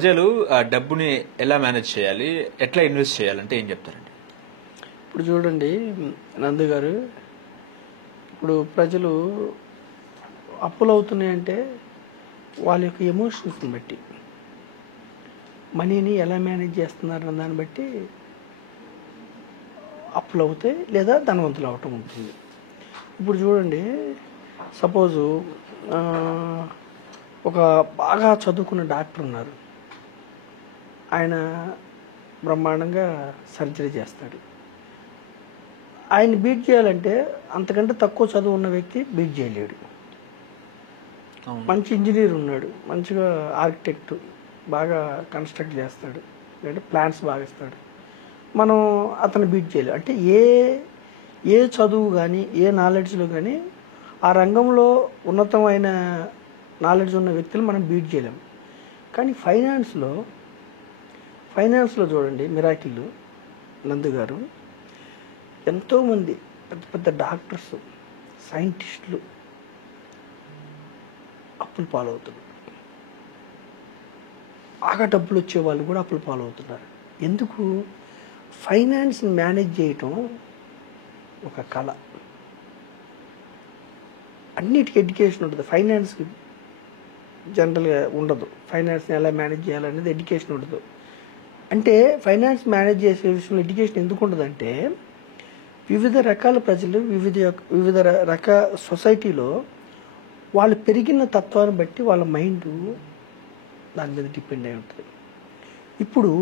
ప్రజలు డబ్బుని ఎలా మేనేజ్ చేయాలి, ఎట్లా ఇన్వెస్ట్ చేయాలంటే ఏం చెప్తారండి? ఇప్పుడు చూడండి నందు గారు, ఇప్పుడు ప్రజలు అప్పులు అవుతున్నాయంటే వాళ్ళ యొక్క ఎమోషన్స్ని బట్టి, మనీని ఎలా మేనేజ్ చేస్తున్నారన్న దాన్ని బట్టి అప్పులు అవుతాయి లేదా ధనవంతులు అవటం ఉంటుంది. ఇప్పుడు చూడండి, సపోజు ఒక బాగా చదువుకున్న డాక్టర్ ఉన్నారు. ఆయన బ్రహ్మాండంగా సర్జరీ చేస్తాడు. ఆయన బీట్ చేయాలంటే అంతకంటే తక్కువ చదువు ఉన్న వ్యక్తి బీట్ చేయలేడు. మంచి ఇంజనీర్ ఉన్నాడు, మంచిగా ఆర్కిటెక్ట్, బాగా కన్స్ట్రక్ట్ చేస్తాడు, లేదంటే ప్లాన్స్ బాగా ఇస్తాడు, మనం అతను బీట్ చేయలేము. అంటే ఏ చదువు కానీ ఏ నాలెడ్జ్లో కానీ ఆ రంగంలో ఉన్నతమైన నాలెడ్జ్ ఉన్న వ్యక్తులు మనం బీట్ చేయలేము. కానీ ఫైనాన్స్లో చూడండి మిరాకిల్ నందు గారు, ఎంతోమంది పెద్ద పెద్ద డాక్టర్స్, సైంటిస్టులు అప్పులు పాలవుతున్నారు. బాగా డబ్బులు వచ్చే వాళ్ళు కూడా అప్పులు పాలవుతున్నారు. ఎందుకు? ఫైనాన్స్ని మేనేజ్ చేయటం ఒక కళ. అన్నిటికీ ఎడ్యుకేషన్ ఉంటుంది, ఫైనాన్స్కి జనరల్గా ఉండదు. ఫైనాన్స్ని ఎలా మేనేజ్ చేయాలనేది ఎడ్యుకేషన్ ఉండదు. అంటే ఫైనాన్స్ మేనేజ్ చేసే విషయంలో ఎడ్యుకేషన్ ఎందుకు ఉండదంటే, వివిధ రకాల ప్రజలు వివిధ రకాల సొసైటీలో వాళ్ళు పెరిగిన తత్వాన్ని బట్టి వాళ్ళ మైండ్ దాని మీద డిపెండ్ అయి ఉంటుంది. ఇప్పుడు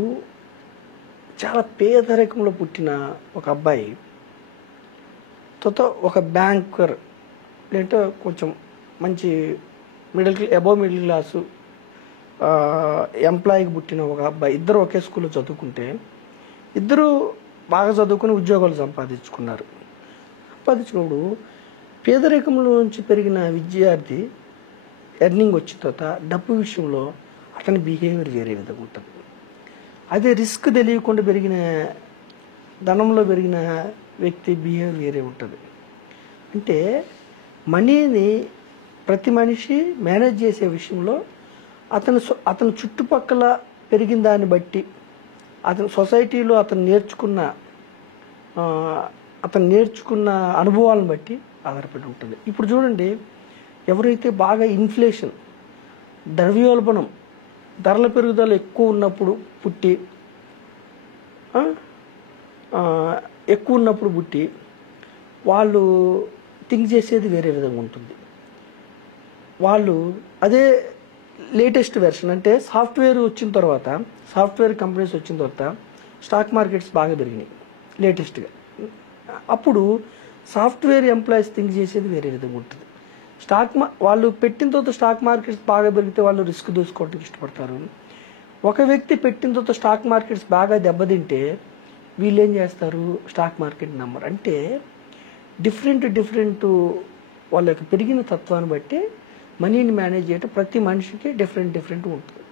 చాలా పేదరికంలో పుట్టిన ఒక అబ్బాయి ఒక బ్యాంకర్, లేదంటే కొంచెం మంచి అబోవ్ మిడిల్ క్లాసు ఎంప్లాయీకి పుట్టిన ఒక అబ్బాయి, ఇద్దరు ఒకే స్కూల్లో చదువుకుంటే ఇద్దరు బాగా చదువుకుని ఉద్యోగాలు సంపాదించుకున్నప్పుడు పేదరికంలో నుంచి పెరిగిన విద్యార్థి ఎర్నింగ్ వచ్చిన తర్వాత డబ్బు విషయంలో అతని బిహేవియర్ వేరే విధంగా ఉంటుంది. అదే రిస్క్ తెలియకుండా ధనంలో పెరిగిన వ్యక్తి బిహేవియర్ వేరే ఉంటుంది. అంటే మనీని ప్రతి మనిషి మేనేజ్ చేసే విషయంలో అతను చుట్టుపక్కల పెరిగిన దాన్ని బట్టి, అతని సొసైటీలో అతను నేర్చుకున్న అనుభవాలను బట్టి ఆధారపడి ఉంటుంది. ఇప్పుడు చూడండి, ఎవరైతే బాగా ఇన్ఫ్లేషన్, ద్రవ్యోల్బణం, ధరల పెరుగుదల ఎక్కువ ఉన్నప్పుడు పుట్టి వాళ్ళు థింక్ చేసేది వేరే విధంగా ఉంటుంది. వాళ్ళు అదే లేటెస్ట్ వెర్షన్, అంటే సాఫ్ట్వేర్ కంపెనీస్ వచ్చిన తర్వాత స్టాక్ మార్కెట్స్ బాగా పెరిగినాయి లేటెస్ట్గా. అప్పుడు సాఫ్ట్వేర్ ఎంప్లాయీస్ థింక్ చేసేది వేరే విధంగా ఉంటుంది. వాళ్ళు పెట్టిన తర్వాత స్టాక్ మార్కెట్స్ బాగా పెరిగితే వాళ్ళు రిస్క్ తీసుకోవడానికి ఇష్టపడతారు. ఒక వ్యక్తి పెట్టిన తర్వాత స్టాక్ మార్కెట్స్ బాగా దెబ్బతింటే వీళ్ళు ఏం చేస్తారు? స్టాక్ మార్కెట్ నమ్మరు. అంటే డిఫరెంట్ వాళ్ళ యొక్క పెరిగిన తత్వాన్ని బట్టి మనీని మేనేజ్ చేయటం ప్రతి మనిషికి డిఫరెంట్ ఉంటుంది.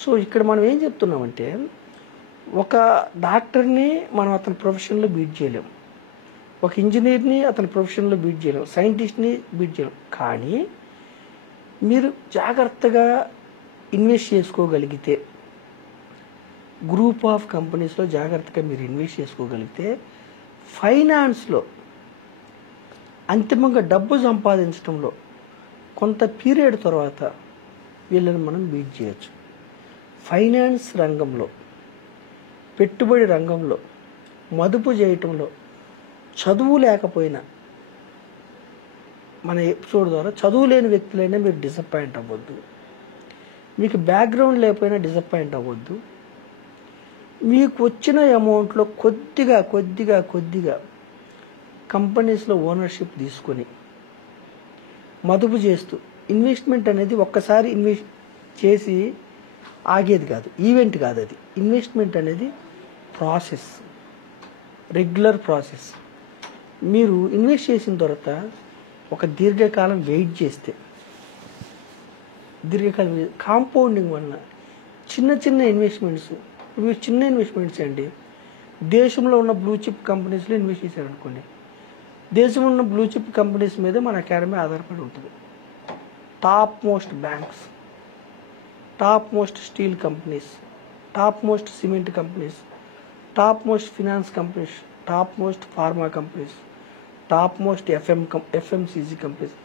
సో ఇక్కడ మనం ఏం చెప్తున్నామంటే, ఒక డాక్టర్ని మనం అతని ప్రొఫెషన్లో బీట్ చేయలేము, ఒక ఇంజనీర్ని అతని ప్రొఫెషన్లో బీట్ చేయలేము, సైంటిస్ట్ని బీట్ చేయలేము. కానీ మీరు జాగ్రత్తగా ఇన్వెస్ట్ చేసుకోగలిగితే, గ్రూప్ ఆఫ్ కంపెనీస్లో జాగ్రత్తగా మీరు ఇన్వెస్ట్ చేసుకోగలిగితే, ఫైనాన్స్లో అంతిమంగా డబ్బు సంపాదించడంలో కొంత పీరియడ్ తర్వాత వీళ్ళని మనం బీట్ చేయొచ్చు. ఫైనాన్స్ రంగంలో, పెట్టుబడి రంగంలో, మదుపు చేయటంలో చదువు లేకపోయినా, మన ఎపిసోడ్ ద్వారా చదువు లేని వ్యక్తులైనా మీరు డిసప్పాయింట్ అవ్వద్దు, మీకు బ్యాక్గ్రౌండ్ లేకపోయినా డిసప్పాయింట్ అవ్వద్దు. మీకు వచ్చిన అమౌంట్లో కొద్దిగా కంపెనీస్లో ఓనర్షిప్ తీసుకొని మదుపు చేస్తూ, ఇన్వెస్ట్మెంట్ అనేది ఒక్కసారి ఇన్వెస్ట్ చేసి ఆగేది కాదు, ఈవెంట్ కాదు అది. ఇన్వెస్ట్మెంట్ అనేది ప్రాసెస్, రెగ్యులర్ ప్రాసెస్. మీరు ఇన్వెస్ట్ చేసిన తర్వాత ఒక దీర్ఘకాలం వెయిట్ చేస్తే, కాంపౌండింగ్ వలన చిన్న ఇన్వెస్ట్మెంట్స్, మీరు చిన్న ఇన్వెస్ట్మెంట్స్ అండి, దేశంలో ఉన్న బ్లూ చిప్ కంపెనీస్లో ఇన్వెస్ట్ చేశారనుకోండి, దేశంలో ఉన్న బ్లూ చిప్ కంపెనీస్ మీద మన అకాడమీ ఆధారపడి ఉంటుంది. Top most banks, top most steel companies, top most cement companies, top most finance companies, top most pharma companies, top most FMCG companies.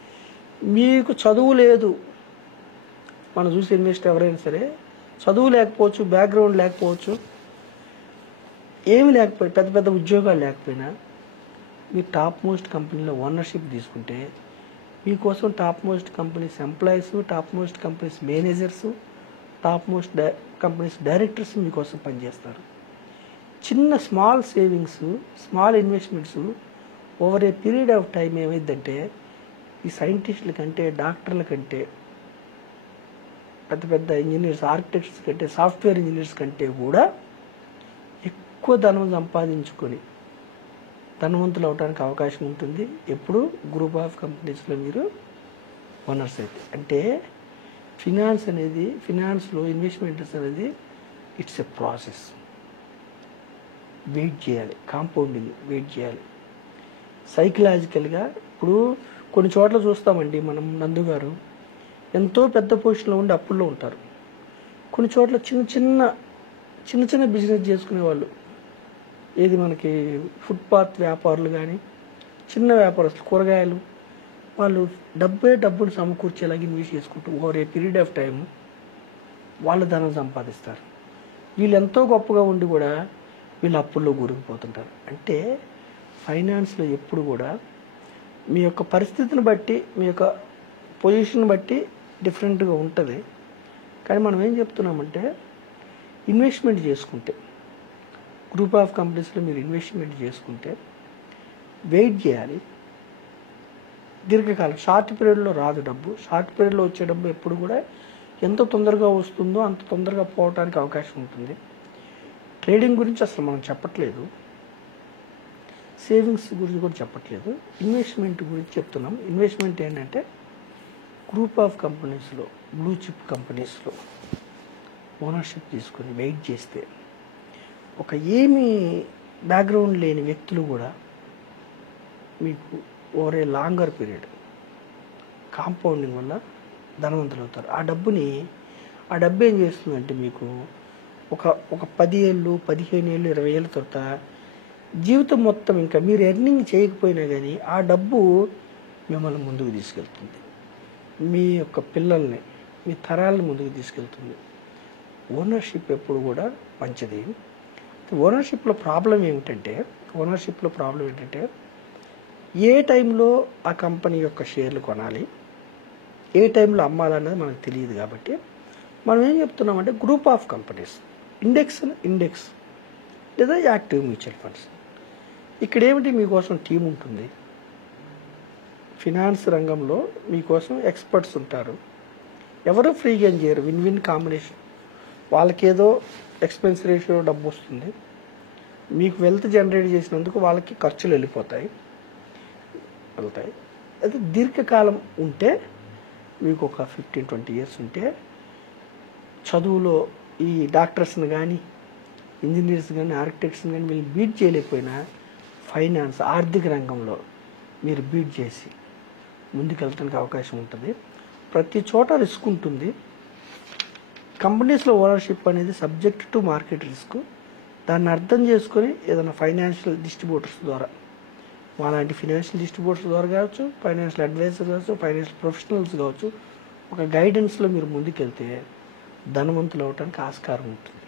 మీకు చదువు లేదు, మనం చూసి ఇన్వెస్ట్ ఎవరైనా సరే చదువు లేకపోవచ్చు, బ్యాక్గ్రౌండ్ లేకపోవచ్చు, ఏమి లేకపోయినా, పెద్ద పెద్ద ఉద్యోగాలు లేకపోయినా మీరు టాప్ మోస్ట్ కంపెనీలో ఓనర్షిప్ తీసుకుంటే మీకోసం top most companies employees, top most companies managers, top most companies directors మీకోసం పనిచేస్తారు. చిన్న small savings, small investments over a period of time ఏమైందంటే ఈ సైంటిస్టుల కంటే, డాక్టర్ల కంటే, పెద్ద పెద్ద ఇంజనీర్స్, ఆర్కిటెక్ట్స్ కంటే, సాఫ్ట్వేర్ ఇంజనీర్స్ కంటే కూడా ఎక్కువ ధనం సంపాదించుకొని ధనవంతులు అవడానికి అవకాశం ఉంటుంది ఎప్పుడు గ్రూప్ ఆఫ్ కంపెనీస్లో మీరు ఓనర్స్ అయితే. అంటే ఫినాన్స్ అనేది, ఫినాన్స్లో ఇన్వెస్ట్మెంట్స్ అనేది ఇట్స్ ఎ ప్రాసెస్. వెయిట్ చేయాలి, కాంపౌండింగ్ వెయిట్ చేయాలి సైకలాజికల్గా. ఇప్పుడు కొన్ని చోట్ల చూస్తామండి మనం, నందు గారు ఎంతో పెద్ద పొజిషన్లో ఉండి అప్పుల్లో ఉంటారు. కొన్ని చోట్ల చిన్న చిన్న బిజినెస్ చేసుకునే వాళ్ళు, ఏది మనకి ఫుట్పాత్ వ్యాపారులు కానీ, చిన్న వ్యాపారస్తులు, కూరగాయలు, వాళ్ళు డబ్బును సమకూర్చేలాగా ఇన్వెస్ట్ చేసుకుంటూ over a period of time వాళ్ళు ధనం సంపాదిస్తారు. వీళ్ళు ఎంతో గొప్పగా ఉండి కూడా వీళ్ళు అప్పుల్లో కూరుకుపోతుంటారు. అంటే ఫైనాన్స్లో ఎప్పుడు కూడా మీ యొక్క పరిస్థితిని బట్టి, మీ యొక్క పొజిషన్ బట్టి డిఫరెంట్గా ఉంటుంది. కానీ మనం ఏం చెప్తున్నామంటే ఇన్వెస్ట్మెంట్ చేసుకుంటే, గ్రూప్ ఆఫ్ కంపెనీస్లో మీరు ఇన్వెస్ట్మెంట్ చేసుకుంటే వెయిట్ చేయాలి. దీర్ఘకాలం, షార్ట్ పీరియడ్లో రాదు డబ్బు. షార్ట్ పీరియడ్లో వచ్చే డబ్బు ఎప్పుడు కూడా ఎంత తొందరగా వస్తుందో అంత తొందరగా పోవడానికి అవకాశం ఉంటుంది. ట్రేడింగ్ గురించి అసలు మనం చెప్పట్లేదు, సేవింగ్స్ గురించి కూడా చెప్పట్లేదు, ఇన్వెస్ట్మెంట్ గురించి చెప్తున్నాం. ఇన్వెస్ట్మెంట్ ఏంటంటే గ్రూప్ ఆఫ్ కంపెనీస్లో, బ్లూ చిప్ కంపెనీస్లో ఓనర్షిప్ తీసుకొని వెయిట్ చేస్తే ఒక ఏమీ బ్యాక్గ్రౌండ్ లేని వ్యక్తులు కూడా మీకు over a longer period compounding వల్ల ధనవంతులు అవుతారు. ఆ డబ్బు ఏం చేస్తుందంటే మీకు ఒక 10 ఏళ్ళు, 15 ఏళ్ళు, 20 ఏళ్ళ తర్వాత జీవితం మొత్తం ఇంకా మీరు ఎర్నింగ్ చేయకపోయినా కానీ ఆ డబ్బు మిమ్మల్ని ముందుకు తీసుకెళ్తుంది. మీ యొక్క పిల్లల్ని, మీ తరాలను ముందుకు తీసుకెళ్తుంది. ఓనర్షిప్ ఎప్పుడు కూడా మంచిది. ఓనర్షిప్లో ప్రాబ్లం ఏమిటంటే ఏ టైంలో ఆ కంపెనీ యొక్క షేర్లు కొనాలి, ఏ టైంలో అమ్మాలన్నది మనకు తెలియదు. కాబట్టి మనం ఏం చెప్తున్నామంటే గ్రూప్ ఆఫ్ కంపెనీస్, ఇండెక్స్ లేదా యాక్టివ్ మ్యూచువల్ ఫండ్స్. ఇక్కడ ఏమిటి, మీకోసం టీం ఉంటుంది. ఫినాన్స్ రంగంలో మీకోసం ఎక్స్పర్ట్స్ ఉంటారు. ఎవరు ఫ్రీగా ఏం చేయరు, విన్ కాంబినేషన్. వాళ్ళకేదో ఎక్స్పెన్స్ రేషియో డబ్బు వస్తుంది, మీకు వెల్త్ జనరేట్ చేసినందుకు వాళ్ళకి ఖర్చులు వెళ్తాయి. అయితే దీర్ఘకాలం ఉంటే మీకు ఒక 15-20 ఇయర్స్ ఉంటే చదువులో ఈ డాక్టర్స్ని కానీ, ఇంజనీర్స్ కానీ, ఆర్కిటెక్ట్స్ని కానీ వీళ్ళు బీట్ చేయలేకపోయినా ఫైనాన్స్, ఆర్థిక రంగంలో మీరు బీట్ చేసి ముందుకెళ్ళడానికి అవకాశం ఉంటుంది. ప్రతి చోట రిస్క్ ఉంటుంది. కంపెనీస్లో ఓనర్షిప్ అనేది సబ్జెక్ట్ టు మార్కెట్ రిస్క్. దాన్ని అర్థం చేసుకొని ఏదైనా ఫైనాన్షియల్ డిస్ట్రిబ్యూటర్స్ ద్వారా, అలాంటి ఫైనాన్షియల్ డిస్ట్రిబ్యూటర్స్ ద్వారా కావచ్చు, ఫైనాన్షియల్ అడ్వైజర్ కావచ్చు, ఫైనాన్షియల్ ప్రొఫెషనల్స్ కావచ్చు, ఒక గైడెన్స్లో మీరు ముందుకెళ్తే ధనవంతులు అవడానికి ఆస్కారం ఉంటుంది.